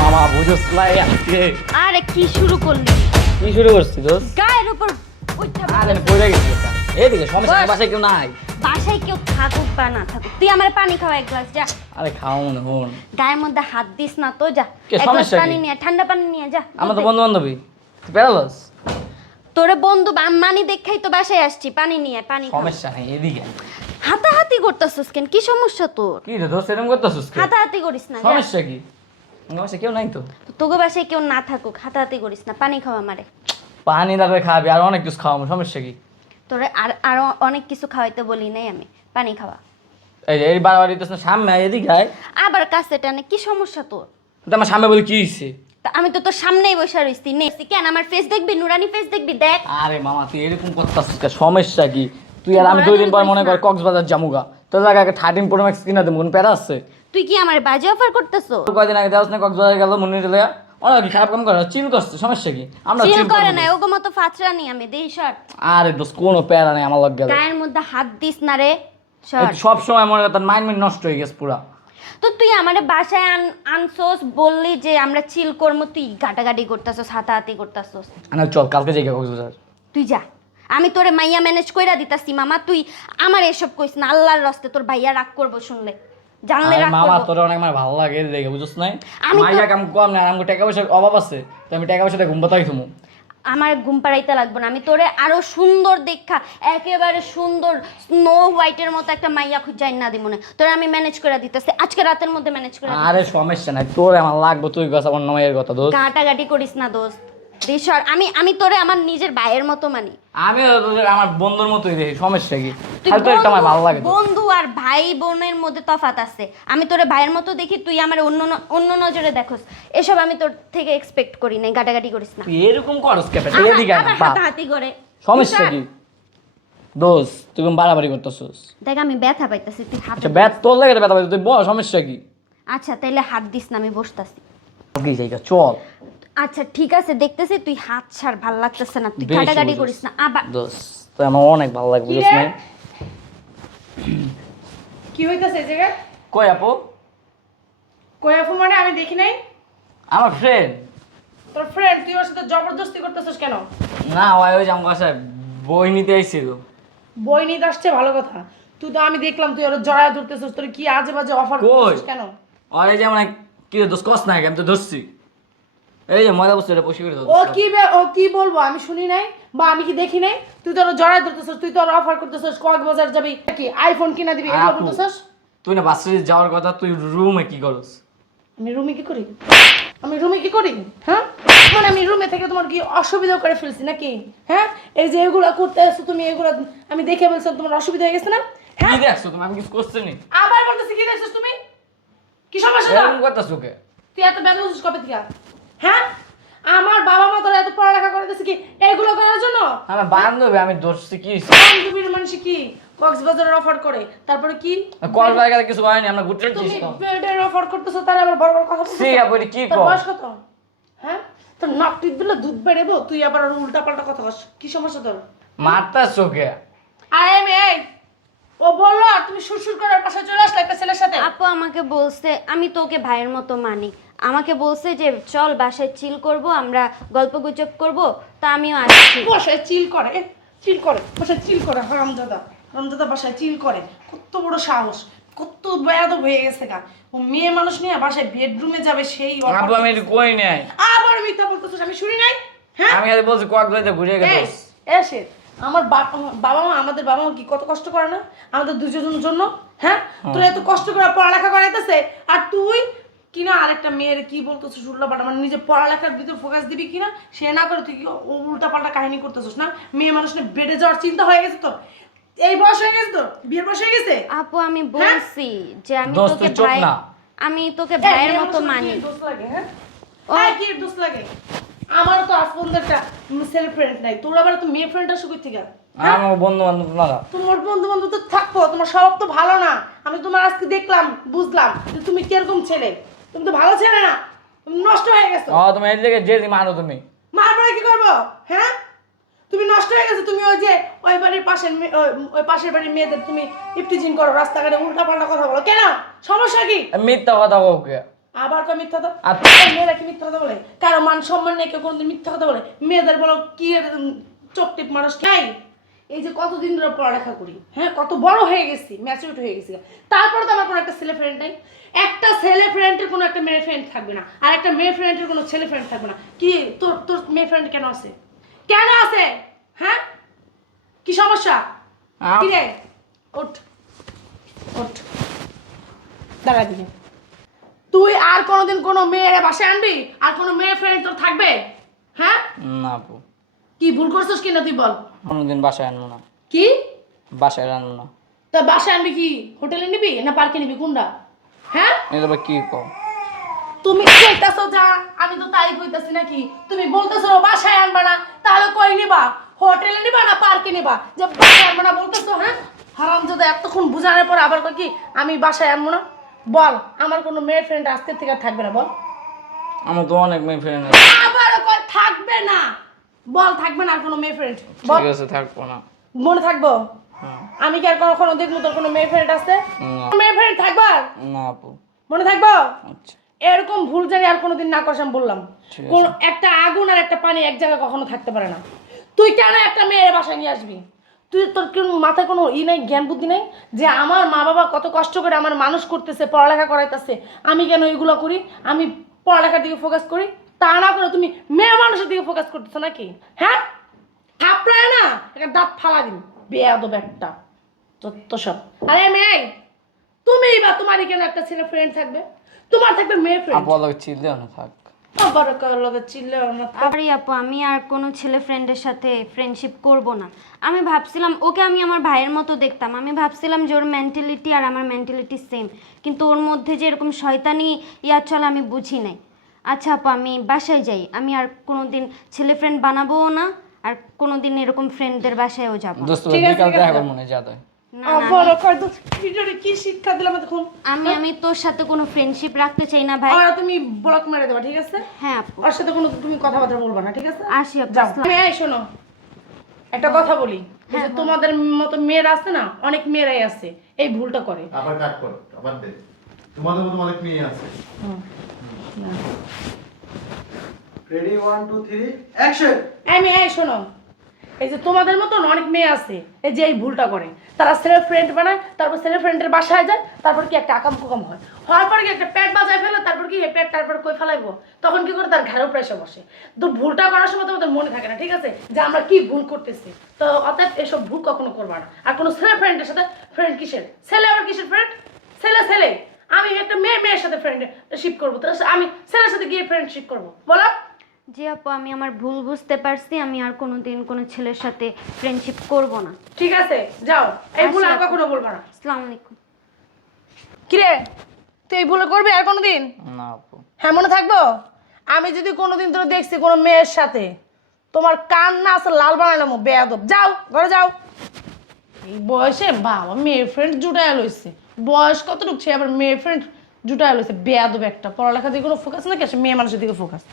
মামা বুঝোস লাই আজকে আরে কি শুরু করলি? কি শুরু করছিস দোস? গায়ের উপর উঠা আরে পড়ে গেছি এটা। এইদিকে সমস্যা নেই, বস। বাসায় কেউ নাই। বাসায় কেউ থাকুক বা না থাকুক, তুই আমার পানি খাওয়া এক গ্লাস যা। আরে খাও না হন। গায়ের মধ্যে হাত দিস না তো, যা কে, এক গ্লাস সমস্যা কি? পানি নিয়ে, ঠান্ডা পানি নিয়ে যা। আমরা তো বন্ধু বান্ধবী, তুই পেরালস। তোরে বন্ধু মানি দেখাই তো বাসায় আসছি, পানি নিয়ে পানি খা। সমস্যা নেই, এদিকে হাতাহাতি করতেছিস কেন? কি সমস্যা তোর? কি রে দোস্ত এরকম করতেছিস? হাতাহাতি করিস না, যা। সমস্যা কি? আমার বাসায় কেউ নাই তো। তোকে বাসায় কেউ না থাকুক, হাতাহাতি করিস না, পানি খাওয়া আমারে। পানি দাবে খাবি আর অনেক কিছু খাওয়াবো, সমস্যা কি? তোরে আরো অনেক কিছু খাওয়াইতে বলি নাই আমি, পানি খাওয়া। এই যে এই বারবার দিতেছ না, সামনে আয়, এদিকে আয়। আবার কাছে টানে, কি সমস্যা তোর? তো আমার সামনে বলি কি হইছে? তা আমি তো তোর সামনেই বসে রইছি, নেছি কেন? আমার ফেস দেখবি, নুরানি ফেস দেখবি, দেখ। আরে মামা তুই এরকম করতেছিস কে? সমস্যা কি? তুই আর আমি 2 দিন পর মনে কর কক্সবাজার জামুগা, তোর জায়গায় 13 প্রো ম্যাক্স কিনা দেবো, কোন প্যারা আছে? তুই কি আমার বাজে অফার করতেছো? তো কয়দিন আগে দেওয়াস না কক্সবাজার গেল মনে দিলে অনেক কি খারাপ কাম করে, চিল করছে, সমস্যা কি? আমরা চিল চিল করে না, করব। ওগো মতো ফাচরা নি আমি, দেই শর্ট। আরে দোস্ত কোনো প্যারা নাই আমার লগ গেল। গায়ের মধ্যে হাত দিস না রে, শর্ট। সব সময় মনে কর তার মাইন্ড নষ্ট হয়ে গেছে পুরা। তো তুই আমারে বাসায় আনছোস, বললি যে আমরা চিল করবো, তুই গাটাগাটি করতেছস, হাতাহাতি করতেছস। আরে চল কালকে যাই কক্সবাজার। তুই যা, আমি তোরে মাইয়া ম্যানেজ কইরা দিতাছি মামা, তুই আমার এসব কইস না। আল্লাহর রস্তে তোর ভাইয়া রাগ করবো শুনলে, জানলে আরে রাগ মামা করবো। তোর অনেক আমার ভালো লাগে দেখে, বুঝছ নাই? আমি তো- মাইয়া কাম কম না, আর আমার টাকা পয়সার অভাব আছে, তো আমি টাকা পয়সাটা ঘুম পাতাই তুমি। আমার ঘুম পাড়াইতে লাগবে না, আমি তোরে আরো সুন্দর দেখা, একেবারে সুন্দর স্নো হোয়াইটের মতো একটা মাইয়া খুঁজাই না দি মনে, তোরে আমি ম্যানেজ করে দিতেছি, আজকে রাতের মধ্যে ম্যানেজ করে দিতেছি। আরে সমস্যা নাই, তোর আমার লাগবে, তুই গছ আমার নয়ের কথা দোস্ত। গাটাগাটি করিস না দোস্ত, রিসর আমি তোরে আমার নিজের ভাইয়ের মতো মানি। আমি আমার বন্ধুর মতোই দেখি, সমস্যা কি? তুই খালি তো একটা আমার ভালো লাগে। বন্ধু আর ভাই বোনের মধ্যে তফাৎ আছে। আমি তোরে ভাইয়ের মতো দেখি, তুই আমার অন্য নজরে দেখোস। এসব আমি তোর থেকে এক্সপেক্ট করি নাই, গাটাগাটি করিস না। তুই এরকম করস কেপে? আবার- এদিকে আয় না, আবার বাপ। হাতাহাতি করে। সমস্যা কি দোস্ত? তুই কোন বাড়াবাড়ি করতেছিস? দেখ আমি ব্যথা পাইতাছি, তুই হাত। আচ্ছা ব্যাট তোর লাগে ব্যথা পাইছিস, তুই বল সমস্যা কি? আচ্ছা তাইলে হাত দিস না, আমি বসতাছি। ওকে জায়গা চল আচ্ছা ঠিক আছে, দেখতেছি তুই হাত ছাড়, ভাল লাগতেছে না, তুই বেশি গাটাগাটি বুঝোস। করিস না আবার। দোস্ত তুই আমার অনেক ভালো লাগে, বুঝছ না? কি হইতাছে এই জায়গায়? কই আপু? কই আপু মানে আমি দেখি নাই। আমার ফ্রেন্ড। তোর ফ্রেন্ড, তুই ওর সাথে জবরদস্তি করতেছিস কেন? না ওই যে আমার বাসায় বই নিতে আইছিল। বই নিতে আসছে ভালো কথা, তুই তো আমি দেখলাম তুই ওর জড়ায় ধরতেছিস, তোর কি আজে বাজে অফার কই? করতেছিস কেন? আর এই যে মানে কি রে দোস্ত, কস না আমি তো ধরছি। এই যে ময়দা বস্তু এটা পরিষ্কার করে দাও। ও কি বলবো আমি শুনি নাই বা আমি কি দেখি নাই? তুই তো ওর জড়ায় ধরতেছিস, তুই তো ওর অফার করতেছিস কক্সবাজার যাবি, কি আইফোন কিনা দিবি এগুলো আপু, বলতেছিস? তুই না বাসে যাওয়ার কথা, তুই রুমে কি করস? আমি রুমে কি করি? আমি রুমে কি করি? হ্যাঁ মানে আমি রুমে থেকে তোমার কি অসুবিধা করে ফেলছি নাকি? হ্যাঁ এই যে এগুলো করতে আসছো তুমি, এগুলো আমি দেখে বলছিলাম তোমার অসুবিধা হয়ে গেছে না? কি হ্যাঁ দেখছো তুমি? আমি কিছু করছি নি। আবার বলতেছি কি দেখছিস তুমি? কি সমস্যা তোর? এরকম করতেছ ওকে? তুই এত ব্যস্ত হচ্ছিস কবে থেকে? হ্যাঁ আমার বাবা মা তোরা এত পড়ালেখা করে দিচ্ছে কি এইগুলো করার জন্য? আমার বান্ধবী, আমি ধরছি কি হইছে? বান্ধবীর মানুষ কি কক্সবাজারের অফার করে, তারপরে কি কল বাই কিছু হয়নি, আমরা ঘুরতে তুমি যাচ্ছি। বেডের অফার করতেছো, তাহলে আবার বড় বড় কথা বলতেছো? সে আপু এটা কি তোর কর? বয়স কত? হ্যাঁ তোর নাক টিপ দিলে দুধ বেড়েবো, তুই আবার উল্টা পাল্টা কথা কস, কি সমস্যা তোর? মারতাছ ওকে? আই এম এই ও বললো আর তুমি সুরসুর করার পাশে চলে আসলে একটা ছেলের সাথে। আপু আমাকে বলছে, আমি তোকে ভাইয়ের মতো মানি, আমাকে বলছে যে চল বাসায় চিল করব, আমরা গল্প গুজব করব, তা আমিও আসছি। বাসায় চিল করে বাসায় চিল করে হারামজাদা বাসায় চিল করে, কত বড় সাহস, কত বেয়াদব হয়ে গেছে গা। ও মেয়ে মানুষ নিয়ে বাসায় বেডরুমে যাবে সেই offer আপু আমি এটা কই নাই। আবার মিথ্যা বলতেছিস, আমি শুনি নাই। হ্যাঁ আমি খালি বলছি কক্সবাজার ঘুরে এই, গেছে। এসে আমার বাবা মা, আমাদের বাবা মা কি কত কষ্ট করে না আমাদের দুজনের জন্য? হ্যাঁ তোরা এত কষ্ট করে পড়ালেখা করাইতেছে, আর তুই কিনা আরেকটা মেয়ের কি বলতেছিস উল্টাপাল্টা, মানে নিজে পড়ালেখার ভিতর ফোকাস দিবি কিনা সে না করে তুই কি উল্টাপাল্টা কাহিনী করতেছিস না? মেয়ে মানুষ নিয়ে বেড়ে যাওয়ার চিন্তা হয়ে গেছে তোর, এই বয়স হয়ে গেছে তোর, বিয়ের বয়স হয়ে গেছে। আপু আমি বলছি যে আমি দোস্ত, তোকে তুই চুপ ভাই, না। আমি তোকে ভাইয়ের মেয়ে মতো মানুষের মানি। কি দোষ লাগে? হ্যাঁ কি দোষ লাগে? আমারও তো আপনদের একটা ছেলে ফ্রেন্ড নাই, তোর আবার তো মেয়ে ফ্রেন্ড আসে কই থেকে? আমার বন্ধু বান্ধব না। তোমার বন্ধু বান্ধব তো থাকবো, তোমার স্বভাব তো ভালো না, আমি তোমার আজকে দেখলাম বুঝলাম যে তুমি কিরকম ছেলে, তুমি তো ভালো ছেলে না, তুমি নষ্ট হয়ে গেছো। তুমি এই দিকে যে মারো তুমি। মার পরে কি করবো? হ্যাঁ তুমি নষ্ট হয়ে গেছো, তুমি ওই যে ওই বাড়ির পাশের ওই পাশের বাড়ির মেয়েদের তুমি ইফটিজিং করো, রাস্তাঘাটে উল্টা পাল্টা কথা বলো কেন? সমস্যা কি? মিথ্যা কথা ওকে। আবার কয় মিথ্যা কথা? আর এই মেয়েরা কি মিথ্যা কথা বলে? কারো মান সম্মান নেই, কেউ কোনোদিন মিথ্যা কথা বলে? মেয়েদের বলো কি চোখ টিপ মানুষ খাই। এই যে কতদিন ধরে পড়ালেখা করি, হ্যাঁ, কত বড় হয়ে গেছি, ম্যাচুরিটি হয়ে গেছি, তারপরে তো আমার কোনো একটা ছেলে ফ্রেন্ড নাই। একটা ছেলে ফ্রেন্ডের কোনো একটা মেয়ে ফ্রেন্ড থাকবে না, আর একটা মেয়ে ফ্রেন্ডের কোনো ছেলে ফ্রেন্ড থাকবে না। কি তোর তোর মেয়ে ফ্রেন্ড কেন আছে? কেন আছে? হ্যাঁ, কি সমস্যা? আপ- কি রে? ওঠ ওঠ, দাঁড়া দিকে। তুই আর কোনোদিন কোনো মেয়ের বাসায় আনবি? আর কোনো মেয়ে ফ্রেন্ড তোর থাকবে? হ্যাঁ, না আপু, কি ভুল করছিস কিনা তুই বল। কোনোদিন বাসায় আনবো না, কি বাসায় আনবো না। তা বাসায় আনবি কি? হোটেলে নিবি না পার্কে নিবি, কোনটা? হ্যাঁ, এটা আবার কি কও? তুমি কইতাছো যা, আমি তো তাই কইতাছি নাকি? তুমি বলতেছো বাসায় আনবা না, তাহলে কই নিবা? হোটেলে নিবা না পার্কে নিবা? যে বাসায় আনবা না বলতেছো, হ্যাঁ? হারামজাদা, এতক্ষণ বুঝানোর পর আবার কই কি আমি বাসায় আনবো না? বল, আমার কোনো মেয়ে ফ্রেন্ড আজকে থেকে আর থাকবে না, বল। আমার তো অনেক মেয়ে ফ্রেন্ড আছে। আবার কই থাকবে না? বল, থাকবে না আর কোনো মেয়ে ফ্রেন্ড? বল, ঠিক আছে, থাকবো না। মনে থাকবো? হ্যাঁ। আমি কি আর কখনো দেখবো তোর কোনো মেয়ে ফ্রেন্ড আছে? না। মেয়ে ফ্রেন্ড থাকবো আর? না আপু। মনে থাকবো? আচ্ছা এরকম ভুল জানি আর কোনোদিন না করাম বললাম। ঠিক আছে। কোন একটা আগুন আর একটা পানি এক জায়গায় কখনো থাকতে পারে না। তুই কেন একটা মেয়ের বাসায় নিয়ে আসবি? তুই তোর কি মাথায় কোনো নাই, জ্ঞান বুদ্ধি নাই যে আমার মা বাবা কত কষ্ট করে আমার মানুষ করতেছে, পড়ালেখা করাইতেছে, আমি কেন এগুলো করি? আমি পড়ালেখার দিকে ফোকাস করি, তা না করে তুমি মেয়ে মানুষের দিকে ফোকাস করতেছো নাকি? হ্যাঁ, থাপড়ায় না একটা দাঁত ফালা দিন, বেয়াদব একটা যত সব। আরে মেয়ে, তুমি বা তোমারই কেন একটা ছেলে ফ্রেন্ড থাকবে? তোমার থাকবে মেয়ে ফ্রেন্ড। আপু আলাদা চিল্লেও না, থাক। আবার কারোর লগে চিল্লাও না। আরে আপু, আমি আর কোনো ছেলে ফ্রেন্ডের সাথে ফ্রেন্ডশিপ করব না। আমি ভাবছিলাম ওকে আমি আমার ভাইয়ের মতো দেখতাম, আমি ভাবছিলাম যে ওর মেন্টালিটি আর আমার মেন্টালিটি সেম, কিন্তু ওর মধ্যে যে এরকম শয়তানি ইয়া চলে আমি বুঝি নাই। আচ্ছা আপু, আমি বাসায় যাই, আমি আর কোনোদিন ছেলে ফ্রেন্ড বানাবোও না, আর কোনোদিন এরকম ফ্রেন্ডদের বাসায়ও যাবো না। দোস্ত ঠিক আছে, বিকাল ঠিক আছে। দেখা করবো না, যা তাই। না, আবার কয়তো ভিডিওতে কি শিক্ষা দিলাম দেখুন। আমি তোর সাথে কোনো ফ্রেন্ডশিপ রাখতে চাই না ভাই। আর তুমি ব্লক মেরে দেবা, ঠিক আছে? হ্যাঁ আপু, ওর সাথে কোনো তুমি কথাবার্তা বলবা না, ঠিক আছে? আসি আপু। যাও। আমি এই শোনো, একটা কথা বলি, এই যে তোমাদের মতো মেয়েরা আছে না, অনেক মেয়েরাই আছে এই ভুলটা করে। আবার কাট কর, আবার দে। তোমাদের মতো অনেক মেয়ে আছে। Ready 1 2 3 action. আমি এই শোনো, এই যে তোমাদের মতন অনেক মেয়ে আছে এই যে এই ভুলটা করে, তারা সেলফ ফ্রেন্ড বানায়, তারপর সেলফ ফ্রেন্ডের বাসায় যায়, তারপর কি একটা আকাম কুকাম হয়, হওয়ার পর কি একটা পেট বাজায় ফেলে, তারপর কি এই পেট তারপর কই ফেলাইবো, তখন কি করে তার ঘাড়েও প্রেসে বসে। তো ভুলটা করার সময় তোমাদের মনে থাকে না, ঠিক আছে, যে আমরা কি ভুল করতেছি। তো অতএব এসব ভুল কখনো করবা না। আর কোনো ছেলে ফ্রেন্ডের সাথে ফ্রেন্ড কিসের, ছেলে আবার কিসের ফ্রেন্ড? ছেলে ছেলে, আমি একটা মেয়ের সাথে ফ্রেন্ডশিপ করবো, তো আমি ছেলের সাথে গিয়ে ফ্রেন্ডশিপ করবো, বলো? জি আপু, আমি আমার ভুল বুঝতে পারছি, আমি আর কোনোদিন কোনো ছেলের সাথে ফ্রেন্ডশিপ করব না। ঠিক আছে, যাও, এই ভুল আর আচ্ছা। কখনো বলবা না। আসসালামু আলাইকুম। কিরে, তুই এই ভুল করবি আর কোনোদিন? না আপু। হ্যাঁ, মনে থাকবো? আমি যদি কোনোদিন তোর দেখছি কোনো মেয়ের সাথে, তোমার কান না আছে লাল বানালাম, বেয়াদব। যাও, ঘরে যাও। এই বয়সে বাবা মেয়ে ফ্রেন্ড জুটায় লইছে, বয়স কত ঢুকছে আবার মেয়ে ফ্রেন্ড জুটায় লইছে, বেয়াদব একটা। পড়ালেখার দিকে কোনো ফোকাস না, কি মেয়ে মানুষের দিকে ফোকাস।